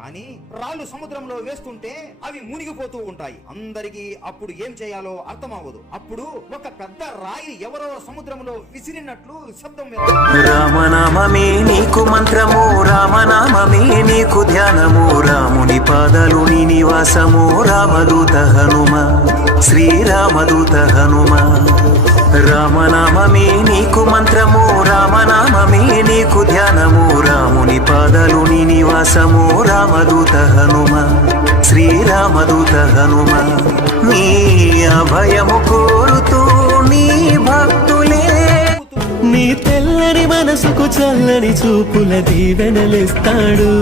కానీ రాళ్ళు సముద్రంలో వేస్తుంటే అవి మునిగిపోతూ ఉంటాయి. అందరికీ అప్పుడు ఏం చేయాలో అర్థం అవ్వదు. అప్పుడు ఒక పెద్ద రాయి ఎవరో సముద్రంలో విసిరినట్లు శబ్దం. రామనామమే నీకు మంత్రము, రామనామమే నీకు ధ్యానము, రాముని పాదాలు నీ నివాసము, రామదూత హనుమ, శ్రీరామదూత హనుమ. రామనామమే నీకు మంత్రము, రామనామమే నీకు ధ్యానము, రాముని పాదాలు నీ నివాసము, రామదూత హనుమ, శ్రీరామదూత హనుమ. నీ అభయము కోరుతూ నీ భక్తులే, నీ తెల్లని మనసుకు చల్లని చూపుల దీవెనలిస్తాడు.